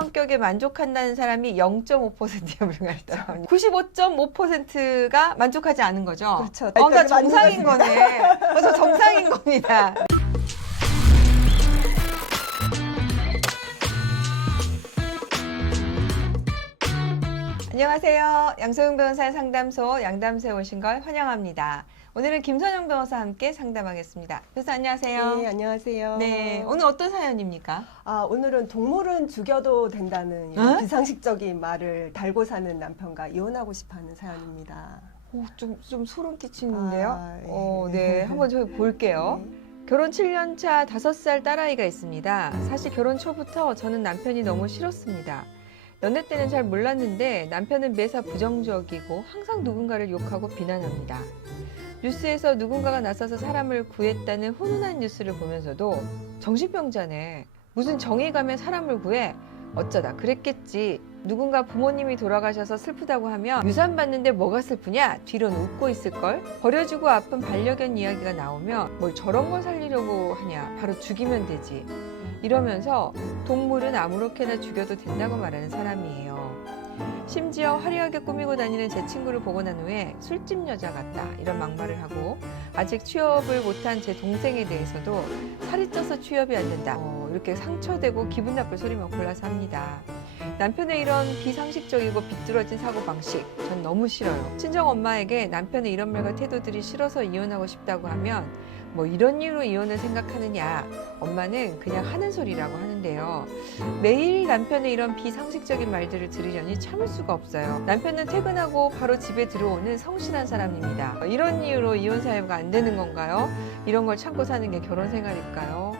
성격에 만족한다는 사람이 0.5%에 불과했더라고요. 95.5%가 만족하지 않은 거죠. 그렇죠. 그러니까 거기까지 맞는 정상인 것입니다. 거네. 그래서 정상인 겁니다. 안녕하세요. 양소영 변호사의 상담소 양담소에 오신 걸 환영합니다. 오늘은 김선영 변호사와 함께 상담하겠습니다. 변호사 안녕하세요. 네, 안녕하세요. 네, 오늘 어떤 사연입니까? 오늘은 동물은 죽여도 된다는 이런 비상식적인 말을 달고 사는 남편과 이혼하고 싶어하는 사연입니다. 좀 소름 끼치는데요. 예. 네, 한번 저희 볼게요. 네. 결혼 7년 차 5살 딸아이가 있습니다. 사실 결혼 초부터 저는 남편이 너무 싫었습니다. 연애 때는 잘 몰랐는데 남편은 매사 부정적이고 항상 누군가를 욕하고 비난합니다. 뉴스에서 누군가가 나서서 사람을 구했다는 훈훈한 뉴스를 보면서도 정신병자네. 무슨 정이 가면 사람을 구해? 어쩌다 그랬겠지. 누군가 부모님이 돌아가셔서 슬프다고 하면 유산 받는데 뭐가 슬프냐? 뒤로는 웃고 있을걸? 버려주고 아픈 반려견 이야기가 나오면 뭘 저런 걸 살리려고 하냐? 바로 죽이면 되지. 이러면서 동물은 아무렇게나 죽여도 된다고 말하는 사람이에요. 심지어 화려하게 꾸미고 다니는 제 친구를 보고 난 후에 술집 여자 같다 이런 막말을 하고 아직 취업을 못한 제 동생에 대해서도 살이 쪄서 취업이 안 된다 이렇게 상처되고 기분 나쁠 소리만 골라서 합니다. 남편의 이런 비상식적이고 비뚤어진 사고방식 전 너무 싫어요. 친정엄마에게 남편의 이런 말과 태도들이 싫어서 이혼하고 싶다고 하면 뭐 이런 이유로 이혼을 생각하느냐, 엄마는 그냥 하는 소리라고 하는데요. 매일 남편의 이런 비상식적인 말들을 들으려니 참을 수가 없어요. 남편은 퇴근하고 바로 집에 들어오는 성실한 사람입니다. 이런 이유로 이혼 사유가 안 되는 건가요? 이런 걸 참고 사는 게 결혼 생활일까요?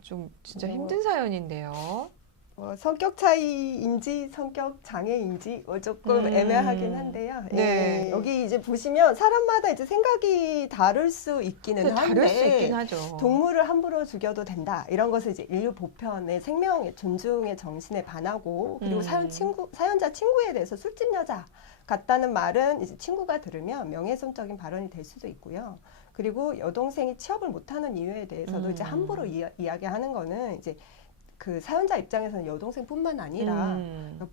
좀 진짜 힘든 사연인데요. 성격 차이인지 성격 장애인지 조금 애매하긴 한데요. 네. 예, 여기 이제 보시면 사람마다 이제 생각이 다를 수 있기는 한데 다를 수 있긴 하죠. 동물을 함부로 죽여도 된다 이런 것을 이제 인류 보편의 생명의 존중의 정신에 반하고 그리고 사연자 친구에 대해서 술집 여자 같다는 말은 이제 친구가 들으면 명예훼손적인 발언이 될 수도 있고요. 그리고 여동생이 취업을 못하는 이유에 대해서도 이제 함부로 이야기하는 거는 이제 그 사연자 입장에서는 여동생뿐만 아니라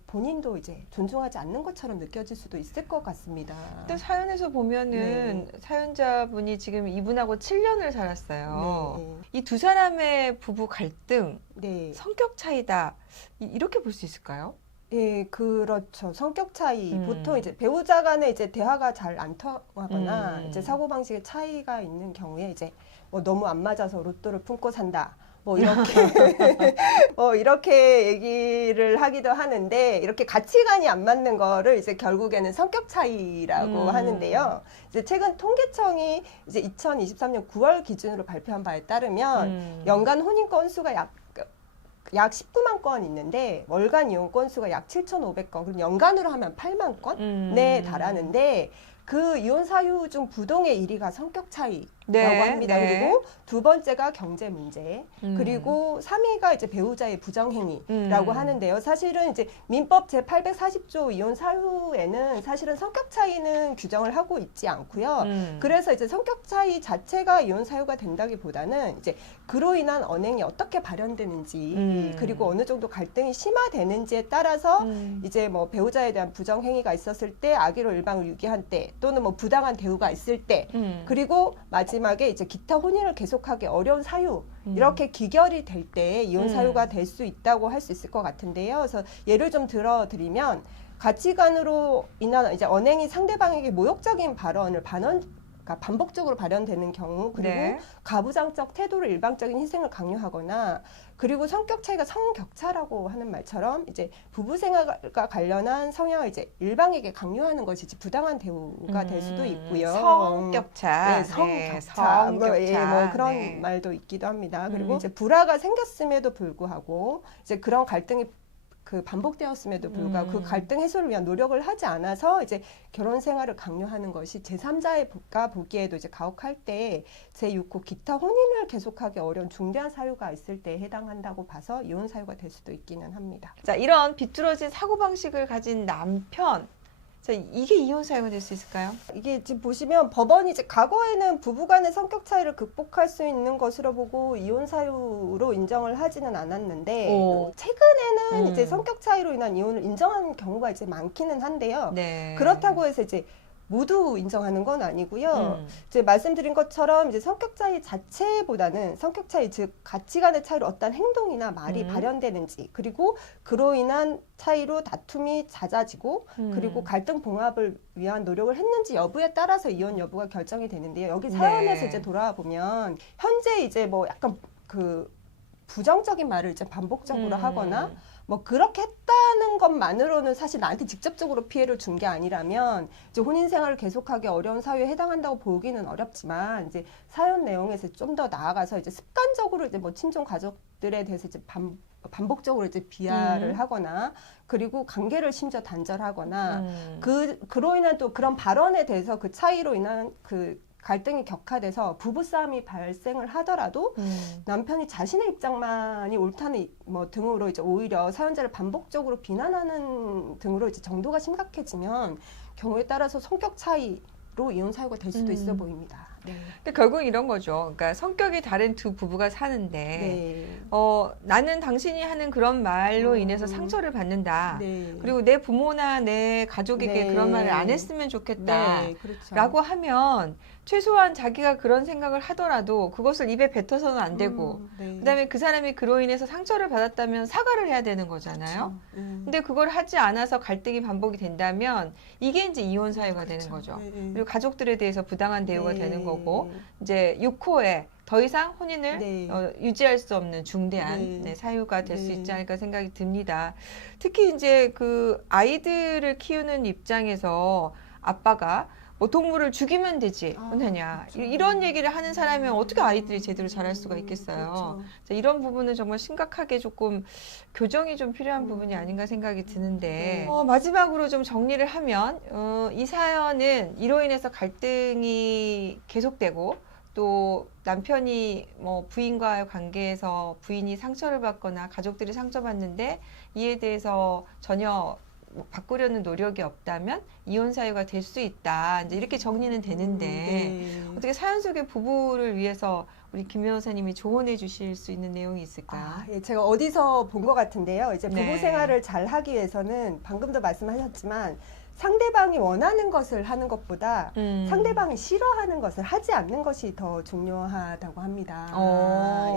본인도 이제 존중하지 않는 것처럼 느껴질 수도 있을 것 같습니다. 또 사연에서 보면은 사연자분이 지금 이분하고 7년을 살았어요. 네. 이 두 사람의 부부 갈등, 네. 성격 차이다 이렇게 볼 수 있을까요? 예, 그렇죠. 성격 차이. 보통 이제 배우자 간에 이제 대화가 잘 안 통하거나 이제 사고방식의 차이가 있는 경우에 이제 뭐 너무 안 맞아서 로또를 품고 산다. 뭐 이렇게 이렇게 얘기를 하기도 하는데 이렇게 가치관이 안 맞는 거를 이제 결국에는 성격 차이라고 하는데요. 이제 최근 통계청이 이제 2023년 9월 기준으로 발표한 바에 따르면 연간 혼인 건수가 약 19만 건 있는데 월간 이혼 건수가 약 7,500건, 그리고 연간으로 하면 8만 건에 달하는데 그 이혼 사유 중 부동의 1위가 성격 차이라고 합니다. 그리고 두 번째가 경제 문제, 그리고 3위가 이제 배우자의 부정행위라고 하는데요. 사실은 이제 민법 제840조 이혼 사유에는 사실은 성격 차이는 규정을 하고 있지 않고요. 그래서 이제 성격 차이 자체가 이혼 사유가 된다기보다는 이제 그로 인한 언행이 어떻게 발현되는지 그리고 어느 정도 갈등이 심화되는지에 따라서 이제 뭐 배우자에 대한 부정행위가 있었을 때 악의로 일방을 유기한 때 또는 뭐 부당한 대우가 있을 때 그리고 마지막에 이제 기타 혼인을 계속하기 어려운 사유 이렇게 기결이 될 때 이혼 사유가 될 수 있다고 할 수 있을 것 같은데요. 그래서 예를 좀 들어드리면 가치관으로 인한 이제 언행이 상대방에게 모욕적인 반복적으로 발현되는 경우 그리고 가부장적 태도로 일방적인 희생을 강요하거나 그리고 성격 차이가 성격차라고 하는 말처럼 이제 부부 생활과 관련한 성향을 이제 일방에게 강요하는 것이 이제 부당한 대우가 될 수도 있고요. 성격차. 네, 성격차. 뭐 그런 말도 있기도 합니다. 그리고 이제 불화가 생겼음에도 불구하고 이제 그런 갈등이 반복되었음에도 불구하고 그 갈등 해소를 위한 노력을 하지 않아서 이제 결혼 생활을 강요하는 것이 제3자가 보기에도 이제 가혹할 때 제6호 기타 혼인을 계속하기 어려운 중대한 사유가 있을 때 해당한다고 봐서 이혼 사유가 될 수도 있기는 합니다. 자, 이런 비뚤어진 사고방식을 가진 남편 자, 이게 이혼 사유가 될 수 있을까요? 이게 지금 보시면 법원이 이제 과거에는 부부간의 성격 차이를 극복할 수 있는 것으로 보고 이혼 사유로 인정을 하지는 않았는데 오. 최근에는 이제 성격 차이로 인한 이혼을 인정하는 경우가 이제 많기는 한데요. 네. 그렇다고 해서 이제 모두 인정하는 건 아니고요. 음. 이제 말씀드린 것처럼 이제 성격 차이 자체보다는 성격 차이 즉 가치관의 차이로 어떤 행동이나 말이 발현되는지 그리고 그로 인한 차이로 다툼이 잦아지고 그리고 갈등 봉합을 위한 노력을 했는지 여부에 따라서 이혼 여부가 결정이 되는데요. 여기 사연에서 네. 이제 돌아와 보면 현재 이제 뭐 약간 그 부정적인 말을 이제 반복적으로 하거나 뭐 그렇게 했다는 것만으로는 사실 나한테 직접적으로 피해를 준 게 아니라면 이제 혼인 생활을 계속하기 어려운 사유에 해당한다고 보기는 어렵지만 이제 사연 내용에서 좀 더 나아가서 이제 습관적으로 이제 뭐 친족 가족들에 대해서 이제 반복적으로 이제 비하를 하거나 그리고 관계를 심지어 단절하거나 그로 인한 또 그런 발언에 대해서 그 차이로 인한 그 갈등이 격화돼서 부부싸움이 발생을 하더라도 남편이 자신의 입장만이 옳다는 뭐 등으로 이제 오히려 사연자를 반복적으로 비난하는 등으로 이제 정도가 심각해지면 경우에 따라서 성격 차이로 이혼 사유가 될 수도 있어 보입니다. 네. 근데 결국 이런 거죠. 그러니까 성격이 다른 두 부부가 사는데 네. 나는 당신이 하는 그런 말로 인해서 상처를 받는다. 네. 그리고 내 부모나 내 가족에게 네. 그런 말을 안 했으면 좋겠다. 네, 그렇죠. 라고 하면 최소한 자기가 그런 생각을 하더라도 그것을 입에 뱉어서는 안 되고 네. 그다음에 그 사람이 그로 인해서 상처를 받았다면 사과를 해야 되는 거잖아요. 근데 그걸 하지 않아서 갈등이 반복이 된다면 이게 이제 이혼 사유가 되는 거죠. 그리고 가족들에 대해서 부당한 대우가 되는 거고 이제 6호에 더 이상 혼인을 네. 유지할 수 없는 중대한 네. 사유가 될 수 네. 있지 않을까 생각이 듭니다. 특히 이제 그 아이들을 키우는 입장에서 아빠가 뭐 동물을 죽이면 되지 하냐 그렇죠. 이런 얘기를 하는 사람이면 어떻게 아이들이 제대로 자랄 수가 있겠어요. 그렇죠. 자, 이런 부분은 정말 심각하게 조금 교정이 좀 필요한 부분이 아닌가 생각이 드는데 마지막으로 좀 정리를 하면 이 사연은 이로 인해서 갈등이 계속되고 또 남편이 뭐 부인과의 관계에서 부인이 상처를 받거나 가족들이 상처받는데 이에 대해서 전혀 바꾸려는 노력이 없다면 이혼 사유가 될 수 있다. 이제 이렇게 정리는 되는데 어떻게 사연 속의 부부를 위해서 우리 김 변호사님이 조언해 주실 수 있는 내용이 있을까요? 예, 제가 어디서 본 것 같은데요. 이제 부부 네. 생활을 잘 하기 위해서는 방금도 말씀하셨지만 상대방이 원하는 것을 하는 것보다 상대방이 싫어하는 것을 하지 않는 것이 더 중요하다고 합니다.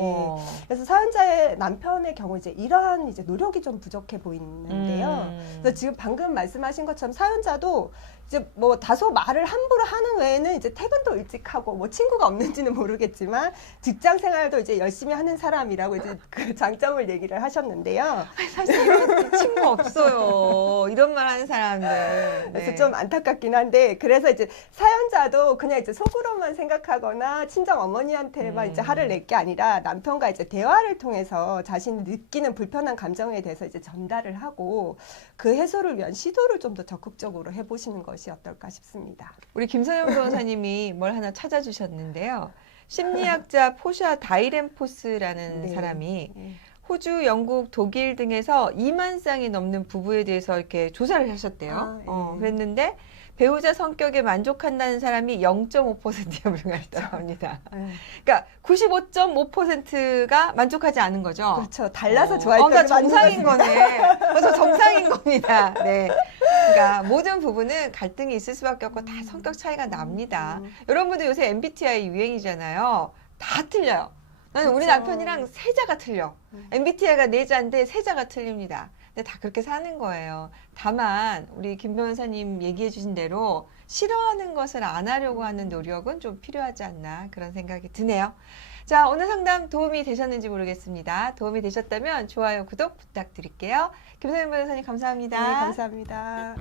예. 그래서 사연자의 남편의 경우 이제 이러한 이제 노력이 좀 부족해 보이는데요. 그래서 지금 방금 말씀하신 것처럼 사연자도 이제 뭐 다소 말을 함부로 하는 외에는 이제 퇴근도 일찍 하고 뭐 친구가 없는지는 모르겠지만 직장 생활도 이제 열심히 하는 사람이라고 이제 그 장점을 얘기를 하셨는데요. 사실 이런 친구 없어요. 이런 말 하는 사람들. 그래서 좀 안타깝긴 한데 그래서 이제 사연자도 그냥 이제 속으로만 생각하거나 친정 어머니한테만 이제 화를 낼 게 아니라 남편과 이제 대화를 통해서 자신이 느끼는 불편한 감정에 대해서 이제 전달을 하고 그 해소를 위한 시도를 좀 더 적극적으로 해보시는 것이 어떨까 싶습니다. 우리 김선영 변호사님이 뭘 하나 찾아주셨는데요. 심리학자 포샤 다이렌포스라는 사람이 호주, 영국, 독일 등에서 2만 쌍이 넘는 부부에 대해서 이렇게 조사를 하셨대요. 그랬는데 배우자 성격에 만족한다는 사람이 0.5%에 불과했다고 합니다. 그러니까 95.5%가 만족하지 않은 거죠. 그렇죠. 달라서 좋아했던 그러니까 정상인 거네. 그래서 정상인 겁니다. 네. 그러니까 모든 부부는 갈등이 있을 수밖에 없고 다 성격 차이가 납니다. 여러분들 요새 MBTI 유행이잖아요. 다 틀려요. 나는 우리 남편이랑 세자가 틀려. MBTI가 4자인데 세자가 틀립니다. 근데 다 그렇게 사는 거예요. 다만 우리 김 변호사님 얘기해 주신 대로 싫어하는 것을 안 하려고 하는 노력은 좀 필요하지 않나 그런 생각이 드네요. 자, 오늘 상담 도움이 되셨는지 모르겠습니다. 도움이 되셨다면 좋아요, 구독 부탁드릴게요. 김선영 변호사님 감사합니다. 네, 감사합니다.